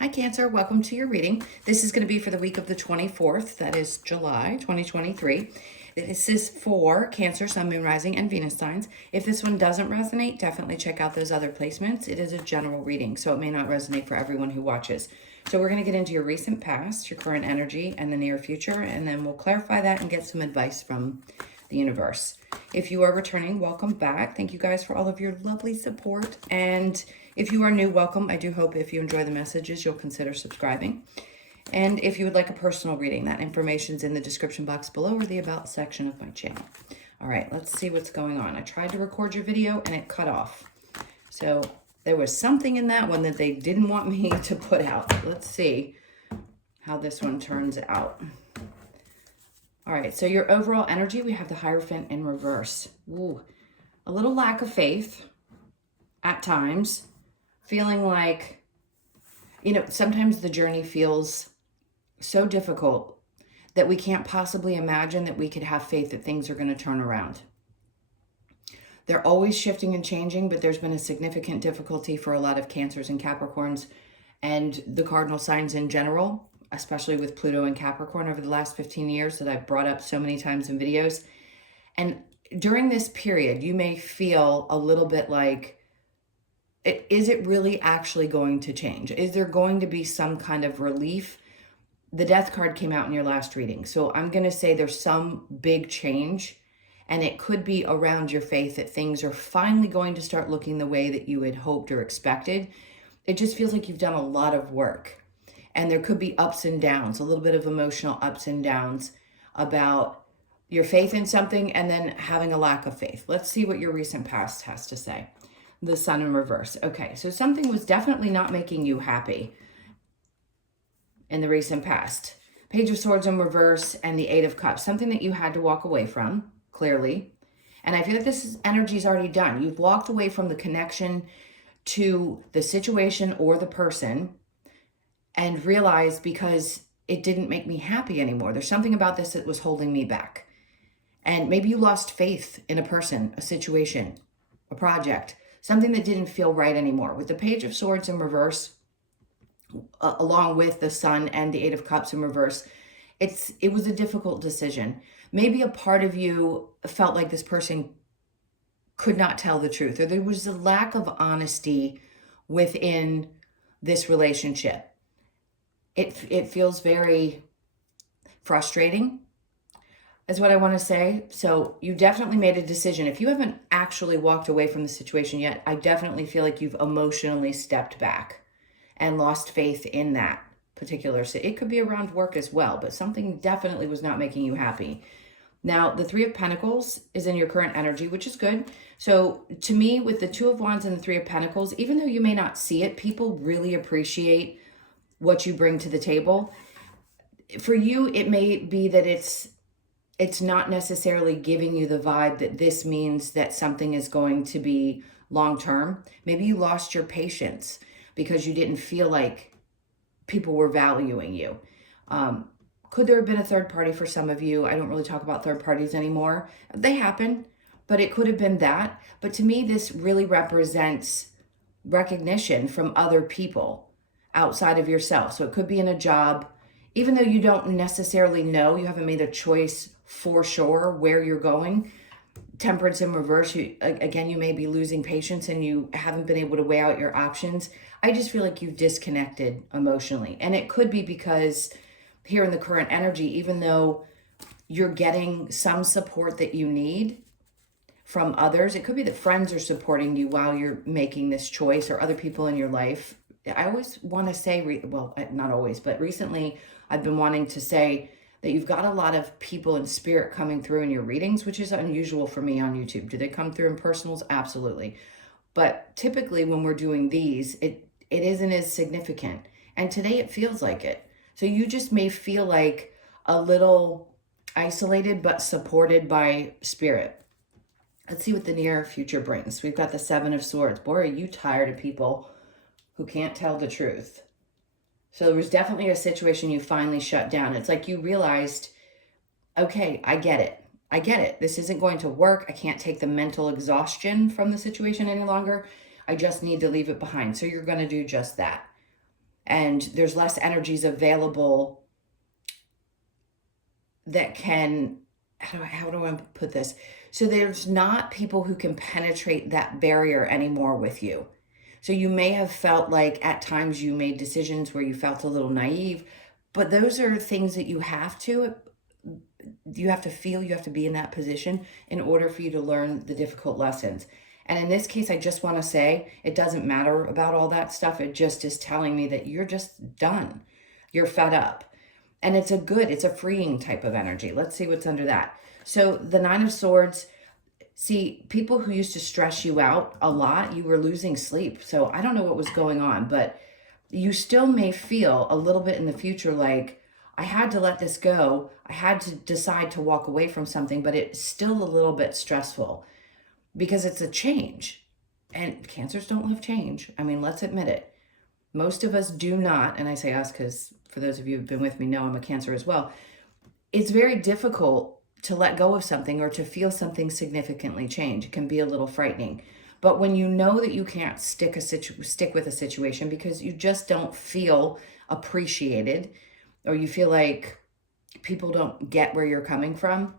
Hi Cancer, welcome to your reading. This is going to be for the week of the 24th, that is July 2023. This is for Cancer, Sun, Moon, Rising, and Venus signs. If this one doesn't resonate, definitely check out those other placements. It is a general reading, so it may not resonate for everyone who watches. So we're going to get into your recent past, your current energy, and the near future, and then we'll clarify that and get some advice from the universe. If you are returning, welcome back. Thank you guys for all of your lovely support. And if you are new, welcome. I do hope if you enjoy the messages, you'll consider subscribing. And if you would like a personal reading, that information's in the description box below or the About section of my channel. All right, let's see what's going on. I tried to record your video and it cut off. So there was something in that one that they didn't want me to put out. Let's see how this one turns out. All right, so your overall energy, we have the Hierophant in reverse. Ooh, a little lack of faith at times. Feeling like, sometimes the journey feels so difficult that we can't possibly imagine that we could have faith that things are going to turn around. They're always shifting and changing, but there's been a significant difficulty for a lot of Cancers and Capricorns and the cardinal signs in general, especially with Pluto and Capricorn over the last 15 years that I've brought up so many times in videos. And during this period, you may feel a little bit like, is it really actually going to change? Is there going to be some kind of relief? The Death card came out in your last reading. So I'm going to say there's some big change, and it could be around your faith that things are finally going to start looking the way that you had hoped or expected. It just feels like you've done a lot of work, and there could be ups and downs, a little bit of emotional ups and downs about your faith in something and then having a lack of faith. Let's see what your recent past has to say. The Sun in reverse. Okay, so something was definitely not making you happy in the recent past. Page of Swords in reverse and the Eight of Cups. Something that you had to walk away from, clearly. And I feel like this energy is already done. You've walked away from the connection to the situation or the person and realized because it didn't make me happy anymore. There's something about this that was holding me back. And maybe you lost faith in a person, a situation, a project, something that didn't feel right anymore. With the Page of Swords in reverse, along with the Sun and the Eight of Cups in reverse, it was a difficult decision. Maybe a part of you felt like this person could not tell the truth, or there was a lack of honesty within this relationship. It feels very frustrating, is what I want to say. So you definitely made a decision. If you haven't actually walked away from the situation yet, I definitely feel like you've emotionally stepped back and lost faith in that particular. So it could be around work as well, but something definitely was not making you happy. Now, the Three of Pentacles is in your current energy, which is good. So to me, with the Two of Wands and the Three of Pentacles, even though you may not see it, people really appreciate what you bring to the table. For you, it may be that it's not necessarily giving you the vibe that this means that something is going to be long-term. Maybe you lost your patience because you didn't feel like people were valuing you. Could there have been a third party for some of you? I don't really talk about third parties anymore. They happen, but it could have been that. But to me, this really represents recognition from other people outside of yourself. So it could be in a job, even though you don't necessarily know, you haven't made a choice for sure where you're going. Temperance in reverse, you may be losing patience and you haven't been able to weigh out your options. I just feel like you've disconnected emotionally. And it could be because here in the current energy, even though you're getting some support that you need from others, it could be that friends are supporting you while you're making this choice, or other people in your life. I always want to say, well, not always, but recently I've been wanting to say that you've got a lot of people in spirit coming through in your readings, which is unusual for me on YouTube. Do they come through in personals? Absolutely. But typically when we're doing these, it isn't as significant. And today it feels like it. So you just may feel like a little isolated, but supported by spirit. Let's see what the near future brings. We've got the Seven of Swords. Boy, are you tired of people who can't tell the truth. So there was definitely a situation you finally shut down. It's like you realized, okay, I get it. This isn't going to work. I can't take the mental exhaustion from the situation any longer. I just need to leave it behind. So you're going to do just that. and there's less energies available that can, how do I put this? So there's not people who can penetrate that barrier anymore with you. So you may have felt like at times you made decisions where you felt a little naive, but those are things that you have to feel, you have to be in that position in order for you to learn the difficult lessons. And in this case, I just want to say it doesn't matter about all that stuff. It just is telling me that you're just done. You're fed up. And it's a freeing type of energy. Let's see what's under that. So the Nine of Swords, see, people who used to stress you out a lot, you were losing sleep. So I don't know what was going on, but you still may feel a little bit in the future like, I had to let this go. I had to decide to walk away from something, but it's still a little bit stressful because it's a change. And Cancers don't love change. I mean, let's admit it. Most of us do not, and I say us because for those of you who've been with me know I'm a Cancer as well. It's very difficult to let go of something or to feel something significantly change. It can be a little frightening. But when you know that you can't stick with a situation because you just don't feel appreciated, or you feel like people don't get where you're coming from,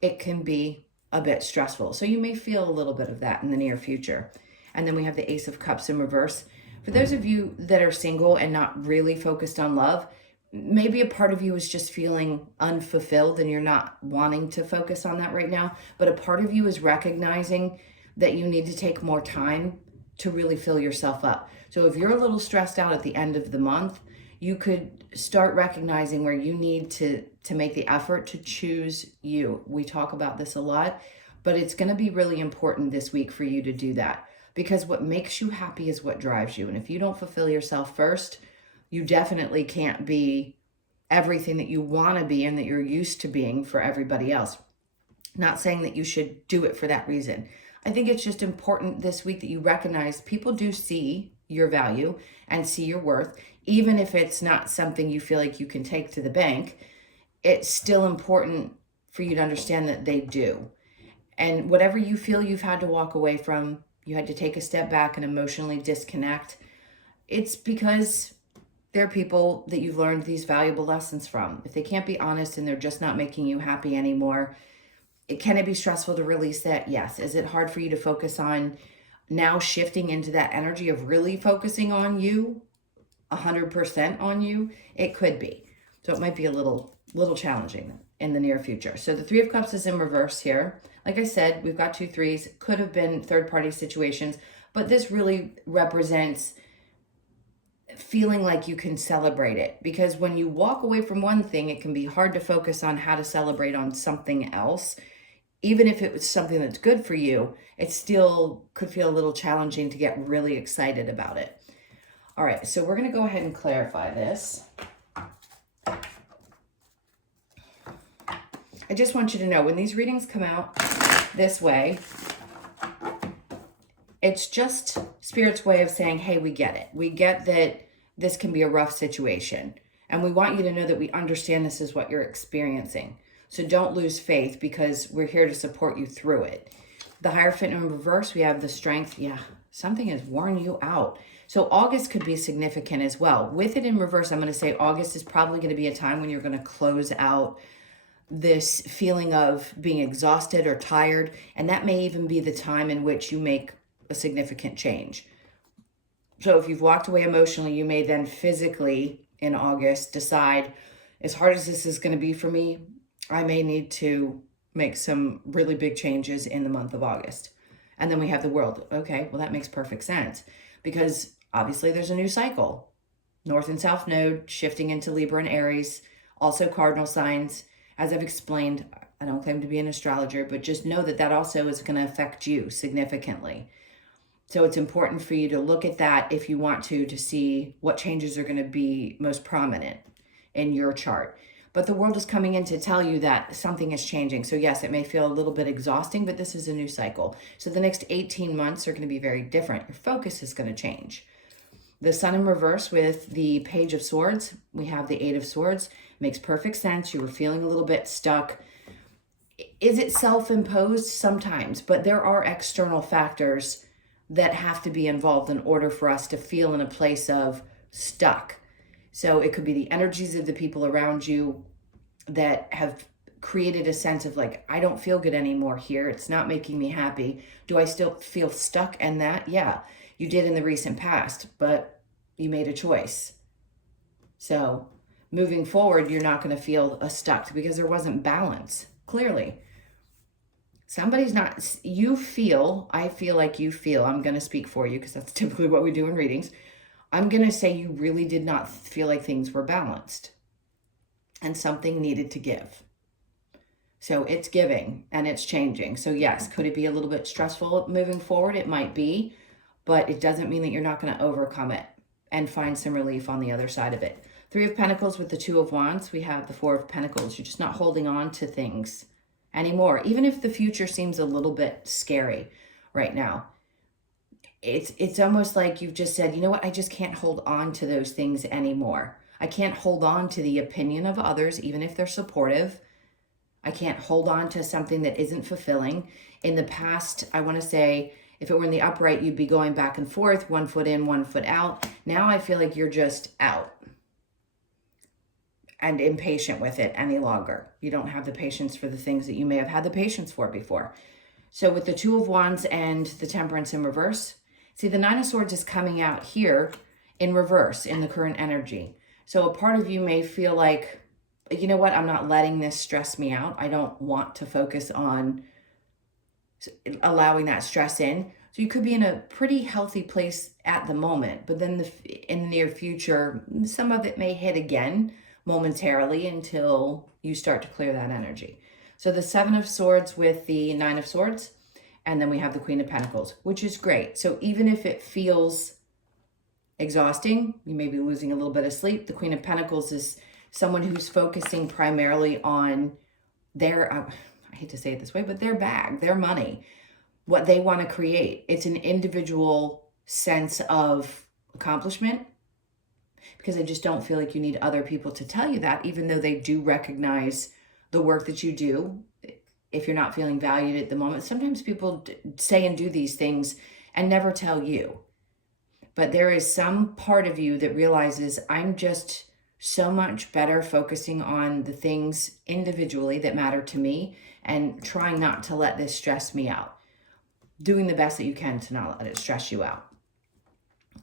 it can be a bit stressful. So you may feel a little bit of that in the near future. And then we have the Ace of Cups in reverse. For those of you that are single and not really focused on love, maybe a part of you is just feeling unfulfilled and you're not wanting to focus on that right now. But a part of you is recognizing that you need to take more time to really fill yourself up. So if you're a little stressed out at the end of the month, you could start recognizing where you need to make the effort to choose you. We talk about this a lot, but it's going to be really important this week for you to do that, because what makes you happy is what drives you. And if you don't fulfill yourself first, you definitely can't be everything that you want to be and that you're used to being for everybody else. Not saying that you should do it for that reason. I think it's just important this week that you recognize people do see your value and see your worth. Even if it's not something you feel like you can take to the bank, it's still important for you to understand that they do. And whatever you feel you've had to walk away from, you had to take a step back and emotionally disconnect, it's because there are people that you've learned these valuable lessons from. If they can't be honest and they're just not making you happy anymore, can it be stressful to release that? Yes. Is it hard for you to focus on now shifting into that energy of really focusing on you, 100% on you? It could be. So it might be a little challenging in the near future. So the Three of Cups is in reverse here. Like I said, we've got 2 threes. Could have been third-party situations, but this really represents feeling like you can celebrate it. Because when you walk away from one thing, it can be hard to focus on how to celebrate on something else. Even if it was something that's good for you, it still could feel a little challenging to get really excited about it. All right, so we're going to go ahead and clarify this. I just want you to know when these readings come out this way, it's just Spirit's way of saying, hey, we get it. We get that this can be a rough situation. And we want you to know that we understand this is what you're experiencing. So don't lose faith, because we're here to support you through it. The Hierophant in reverse, we have the Strength. Yeah, something has worn you out. So August could be significant as well. With it in reverse, I'm going to say August is probably going to be a time when you're going to close out this feeling of being exhausted or tired. And that may even be the time in which you make a significant change. So if you've walked away emotionally, you may then physically in August decide, as hard as this is going to be for me, I may need to make some really big changes in the month of August. And then we have the World. Okay, well, that makes perfect sense, because obviously there's a new cycle. North and South Node shifting into Libra and Aries, also cardinal signs. As I've explained, I don't claim to be an astrologer, but just know that that also is going to affect you significantly. So it's important for you to look at that if you want to see what changes are going to be most prominent in your chart. But the world is coming in to tell you that something is changing. So yes, it may feel a little bit exhausting, but this is a new cycle. So the next 18 months are going to be very different. Your focus is going to change. The Sun in reverse with the Page of Swords. We have the Eight of Swords. Makes perfect sense. You were feeling a little bit stuck. Is it self-imposed? Sometimes, but there are external factors that have to be involved in order for us to feel in a place of stuck. So it could be the energies of the people around you that have created a sense of like, I don't feel good anymore here. It's not making me happy. Do I still feel stuck in that? Yeah, you did in the recent past, but you made a choice. So moving forward, you're not going to feel stuck because there wasn't balance, clearly. Somebody's not, you feel, I feel like you feel, I'm going to speak for you because that's typically what we do in readings. I'm going to say you really did not feel like things were balanced and something needed to give. So it's giving and it's changing. So yes, could it be a little bit stressful moving forward? It might be, but it doesn't mean that you're not going to overcome it and find some relief on the other side of it. Three of Pentacles with the Two of Wands. We have the Four of Pentacles. You're just not holding on to things anymore. Even if the future seems a little bit scary right now. It's almost like you've just said, you know what? I just can't hold on to those things anymore. I can't hold on to the opinion of others, even if they're supportive. I can't hold on to something that isn't fulfilling. In the past, I want to say, if it were in the upright, you'd be going back and forth, 1 foot in, 1 foot out. Now I feel like you're just out and impatient with it any longer. You don't have the patience for the things that you may have had the patience for before. So with the Two of Wands and the Temperance in reverse, see, the Nine of Swords is coming out here in reverse in the current energy. So a part of you may feel like, you know what, I'm not letting this stress me out. I don't want to focus on allowing that stress in. So you could be in a pretty healthy place at the moment, but then in the near future, some of it may hit again momentarily until you start to clear that energy. So the Seven of Swords with the Nine of Swords, and then we have the Queen of Pentacles, which is great. So even if it feels exhausting, you may be losing a little bit of sleep. The Queen of Pentacles is someone who's focusing primarily on their, I hate to say it this way, but their bag, their money, what they want to create. It's an individual sense of accomplishment, because I just don't feel like you need other people to tell you that, even though they do recognize the work that you do. If you're not feeling valued at the moment, sometimes people say and do these things and never tell you. But there is some part of you that realizes, I'm just so much better focusing on the things individually that matter to me and trying not to let this stress me out. Doing the best that you can to not let it stress you out.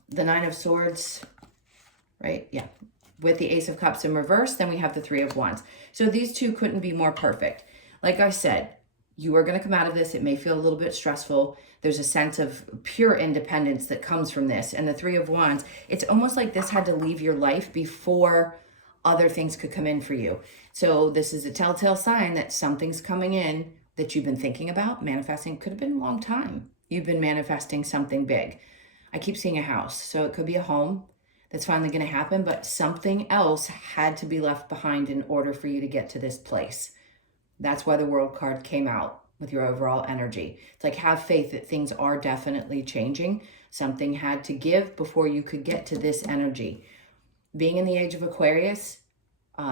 The Nine of Swords, right? Yeah. With the Ace of Cups in reverse, then we have the Three of Wands. So these two couldn't be more perfect. Like I said, you are going to come out of this. It may feel a little bit stressful. There's a sense of pure independence that comes from this. And the Three of Wands, it's almost like this had to leave your life before other things could come in for you. So this is a telltale sign that something's coming in that you've been thinking about, manifesting. Could have been a long time. You've been manifesting something big. I keep seeing a house. So it could be a home that's finally going to happen, but something else had to be left behind in order for you to get to this place. That's why the World card came out with your overall energy. It's like, have faith that things are definitely changing. Something had to give before you could get to this energy. Being in the age of Aquarius,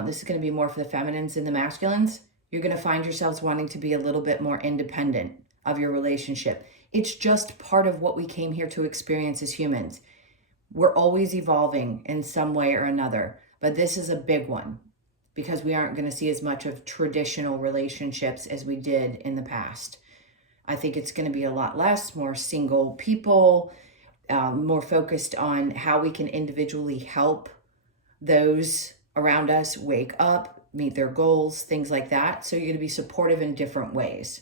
this is going to be more for the feminines and the masculines. You're going to find yourselves wanting to be a little bit more independent of your relationship. It's just part of what we came here to experience as humans. We're always evolving in some way or another, but this is a big one, because we aren't going to see as much of traditional relationships as we did in the past. I think it's going to be a lot less, more single people, more focused on how we can individually help those around us wake up, meet their goals, things like that. So you're going to be supportive in different ways.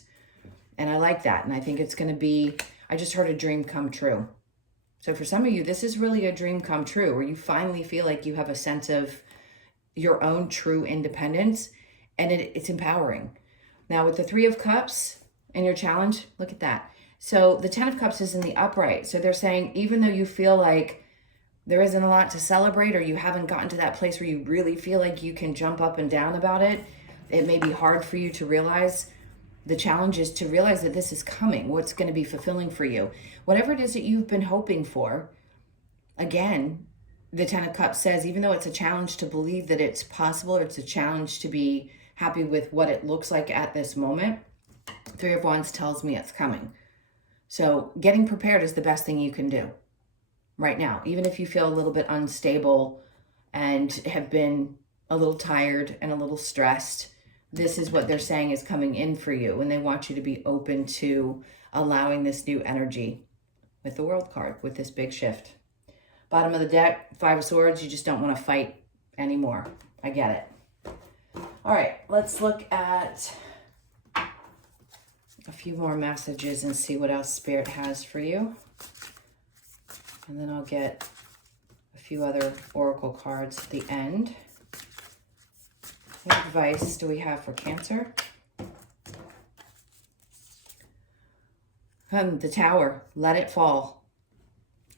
And I like that. And I think it's going to be, I just heard a dream come true. So for some of you, this is really a dream come true, where you finally feel like you have a sense of your own true independence, and it's empowering. Now with the Three of Cups and your challenge, look at that. So the Ten of Cups is in the upright. So they're saying, even though you feel like there isn't a lot to celebrate, or you haven't gotten to that place where you really feel like you can jump up and down about it, it may be hard for you to realize. The challenge is to realize that this is coming, what's going to be fulfilling for you. Whatever it is that you've been hoping for, again, the Ten of Cups says, even though it's a challenge to believe that it's possible, or it's a challenge to be happy with what it looks like at this moment, Three of Wands tells me it's coming. So getting prepared is the best thing you can do right now. Even if you feel a little bit unstable and have been a little tired and a little stressed, this is what they're saying is coming in for you. And they want you to be open to allowing this new energy with the World card, with this big shift. Bottom of the deck, Five of Swords, you just don't want to fight anymore. I get it. All right, let's look at a few more messages and see what else Spirit has for you. And then I'll get a few other oracle cards at the end. What advice do we have for Cancer? The Tower. Let it fall.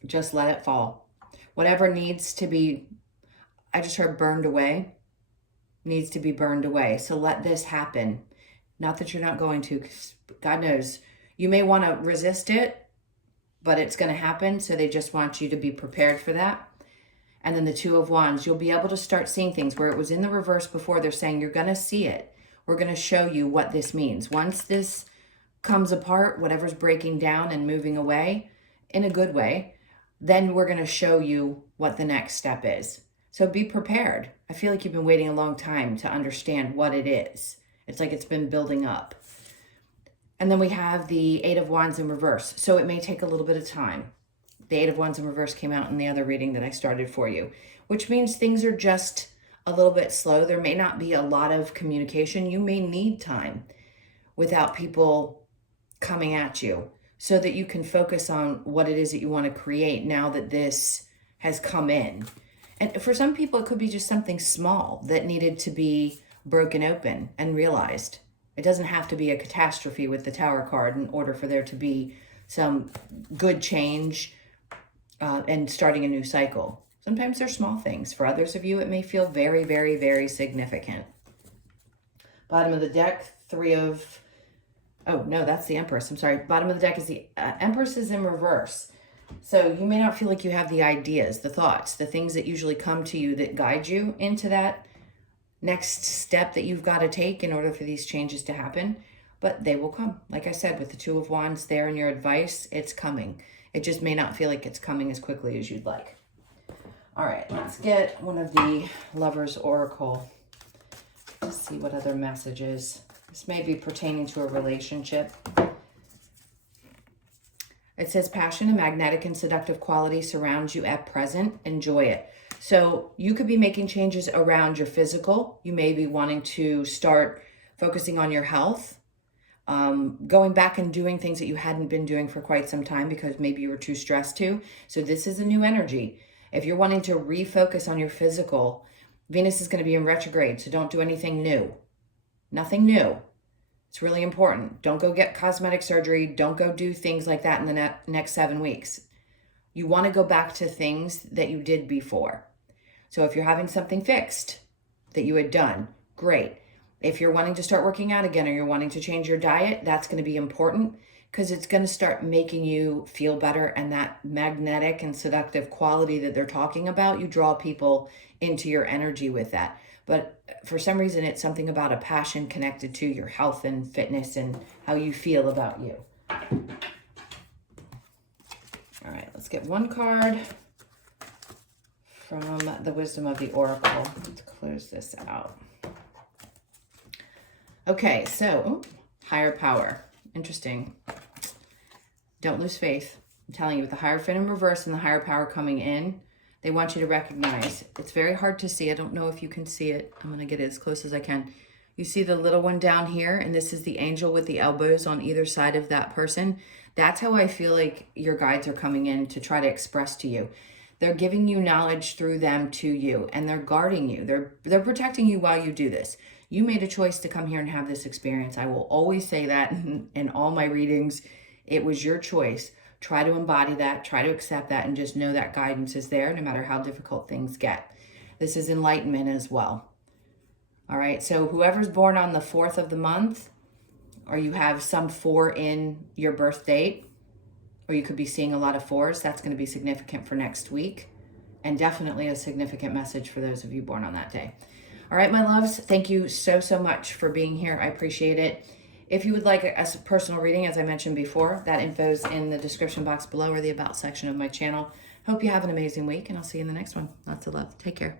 Just let it fall. Whatever needs to be, I just heard burned away, needs to be burned away. So let this happen. Not that you're not going to, because God knows. You may want to resist it, but it's going to happen. So they just want you to be prepared for that. And then the Two of Wands, you'll be able to start seeing things where it was in the reverse before. They're saying you're going to see it. We're going to show you what this means. Once this comes apart, whatever's breaking down and moving away in a good way, then we're going to show you what the next step is. So be prepared. I feel like you've been waiting a long time to understand what it is. It's like it's been building up. And then we have the Eight of Wands in reverse. So it may take a little bit of time. The Eight of Wands in reverse came out in the other reading that I started for you, which means things are just a little bit slow. There may not be a lot of communication. You may need time without people coming at you so that you can focus on what it is that you want to create now that this has come in. And for some people, it could be just something small that needed to be broken open and realized. It doesn't have to be a catastrophe with the Tower card in order for there to be some good change and starting a new cycle. Sometimes they're small things. For others of you, it may feel very, very, very significant. Bottom of the deck, oh no, that's the Empress. I'm sorry. Bottom of the deck is the Empress is in reverse. So you may not feel like you have the ideas, the thoughts, the things that usually come to you that guide you into that next step that you've got to take in order for these changes to happen. But they will come. Like I said, with the Two of Wands there in your advice, it's coming. It just may not feel like it's coming as quickly as you'd like. All right, let's get one of the Lovers Oracle. Let's see what other messages. This may be pertaining to a relationship. It says passion and magnetic and seductive quality surrounds you at present. Enjoy it. So you could be making changes around your physical. You may be wanting to start focusing on your health. Going back and doing things that you hadn't been doing for quite some time because maybe you were too stressed to. So this is a new energy. If you're wanting to refocus on your physical, Venus is going to be in retrograde. So don't do anything new. Nothing new. It's really important. Don't go get cosmetic surgery. Don't go do things like that in the next 7 weeks. You want to go back to things that you did before. So if you're having something fixed that you had done, great. If you're wanting to start working out again or you're wanting to change your diet, that's going to be important because it's going to start making you feel better. And that magnetic and seductive quality that they're talking about, you draw people into your energy with that. But for some reason, it's something about a passion connected to your health and fitness and how you feel about you. All right, let's get one card from the Wisdom of the Oracle to close this out. Okay, so higher power. Interesting. Don't lose faith. I'm telling you, with the Hierophant in reverse and the higher power coming in, they want you to recognize. It's very hard to see. I don't know if you can see it. I'm going to get it as close as I can. You see the little one down here, and this is the angel with the elbows on either side of that person. That's how I feel like your guides are coming in to try to express to you. They're giving you knowledge through them to you, and they're guarding you. They're protecting you while you do this. You made a choice to come here and have this experience. I will always say that in all my readings. It was your choice. Try to embody that, try to accept that, and just know that guidance is there no matter how difficult things get. This is enlightenment as well. All right, so whoever's born on the 4th of the month, or you have some 4 in your birth date, or you could be seeing a lot of 4s, that's going to be significant for next week, and definitely a significant message for those of you born on that day. All right, my loves, thank you so, so much for being here. I appreciate it. If you would like a personal reading, as I mentioned before, that info is in the description box below or the About section of my channel. Hope you have an amazing week, and I'll see you in the next one. Lots of love. Take care.